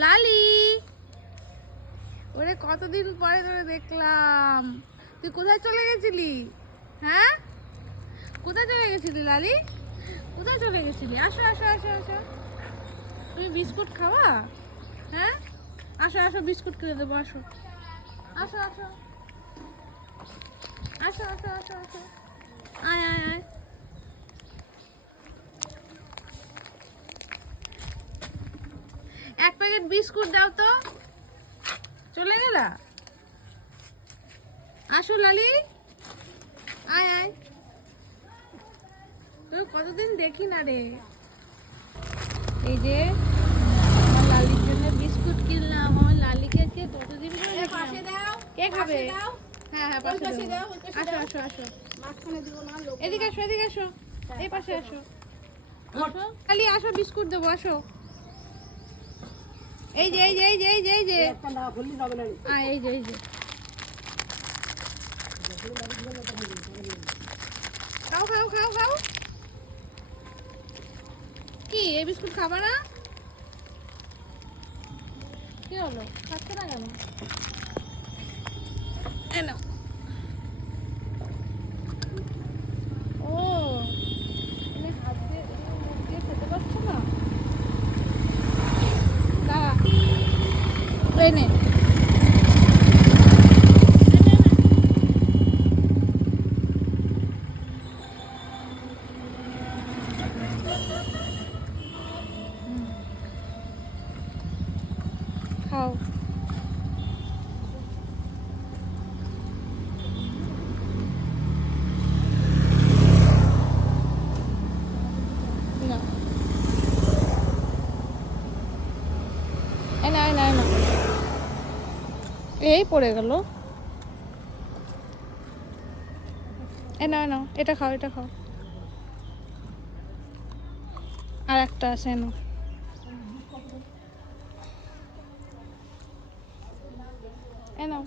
লালি, ওরে কতদিন পরে তোরে দেখলাম। তুই কোথায় চলে গেছিলি? হ্যাঁ, কোথায় চলে গেছিলি লালি? কোথায় চলে গেছিলি? আসো আসো আসো আসো। তুমি বিস্কুট খাওয়া? হ্যাঁ, আসো আসো, বিস্কুট কিনে দেবো। আসো আসো আসো আসো আসো আসো আসো, আয় আয় আয়। এক প্যাকেট বিস্কুট দাও তো। চলে গেলা? আসো লালি, আয় আয়। তোর কতদিন দেখি না রে। এই যে আমার লালির জন্য বিস্কুট কিনলাম। আমার লালিকে কে কতদিন ধরে দেখি না। পাশে দাও, কে খাবে? পাশে দাও। হ্যাঁ হ্যাঁ, ওই পাশে পাশে দাও। দাও, ওই পাশে আসো দাও। আসো আসো, মাঝখানে দিব না, লোক এদিকে আসো এদিকে আসো, এই পাশে আসো। আসো লালি, আসো, বিস্কুট দেবো, আসো। এই যে এই যে এই যে এই যে এই যে, এই যে এই যে, খাও খাও খাও খাও। কি এই বিস্কুট খাবা না? কি হলো, খাচ্ছ না কেন? এই নাও। ও, তুমি হাত দিয়ে মুখ দিয়ে খেতে পারছো না? দাঁড়া, এই নে। খাও। না, এই না এই না এই না, এই পড়ে গেল। এ নাও নাও, এটা খাও এটা খাও। আর একটা আছে, নাও। এ নাও।